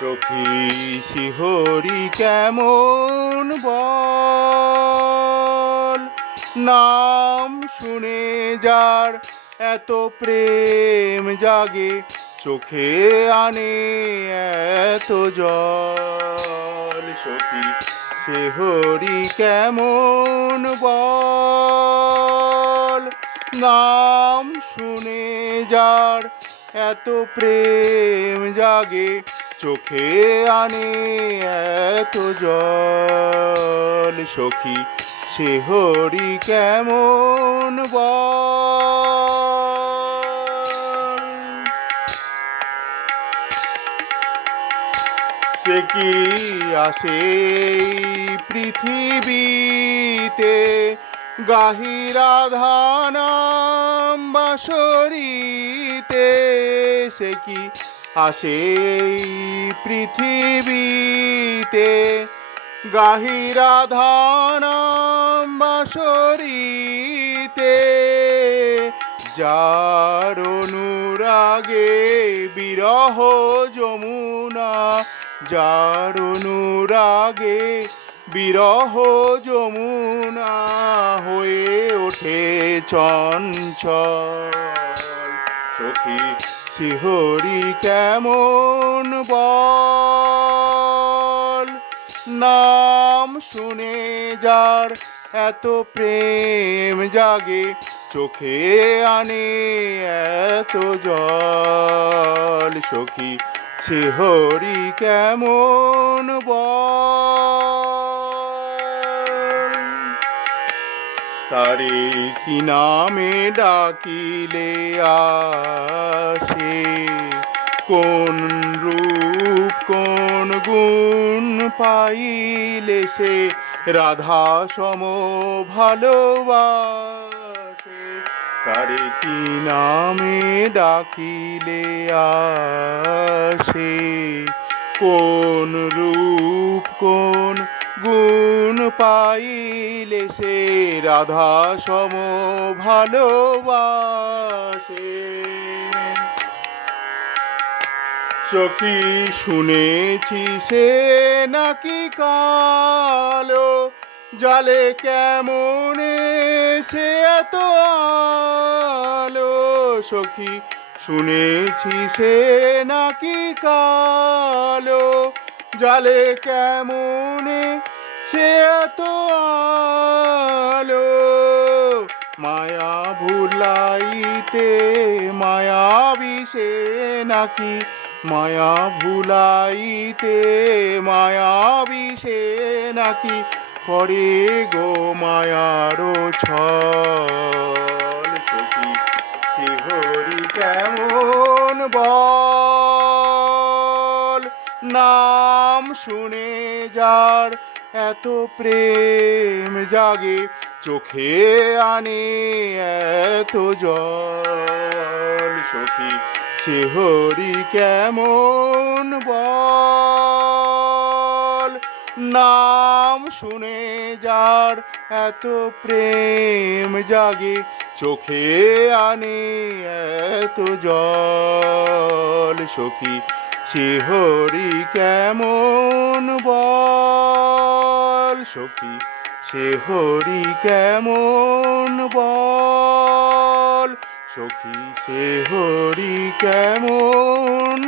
সখী শিহরি কেমন বল? নাম শুনে যার এত প্রেম জাগে, চোখে আনে এত জল। সখী শিহরি কেমন বল? নাম শুনে যার এত প্রেম জাগে, চোখে আনে এত জল। সখী, সে হরি কেমন বল? সে কি আসে পৃথিবীতে? গাহিরা ধানাম বাসরিতে, সে কি আসে পৃথিবীতে? গাহিরা ধানাম বাসরিতে, যার অনুরাগে বিরহ যমুনা, যার অনুরাগে বিরহ যমুনা হয়ে ওঠে চঞ্চল। সখী শিহরি কেমন বল? নাম শুনে যার এত প্রেম জাগে, চোখে আনে এত জল। সখী সে হরি কেমন বল? কি নামে ডাকিলে আসে? কোন রূপ, কোন গুণ পাইলে সে? রাধা সম ভালোবাসে। তারে কি নামে ডাকিলে আসে? কোন রূপ পাইলে সে রাধা সম ভালোবাসে। সখী শুনেছি সে নাকি কালো, জালে কেমন সে এত আলো? সখী শুনেছি সে নাকি কালো, জালে কেমন সে এত আলো, মায়া ভুলাইতে, মায়া বিষে নাকি? মায়া ভুলাইতে, মায়া বিষে নাকি? করে গো মায়ারো ছল, সখী কেমন বল? নাম শুনে যার এত প্রেম জাগে, চোখে আনে এত জল। সখী, সে হরি কেমন বল? নাম শুনে যার এত প্রেম জাগে, চোখে আনে এত জল। সখী, সে হরি কেমন বল? সখী সে হরি কেমন বল? সখী সে হরি কেমন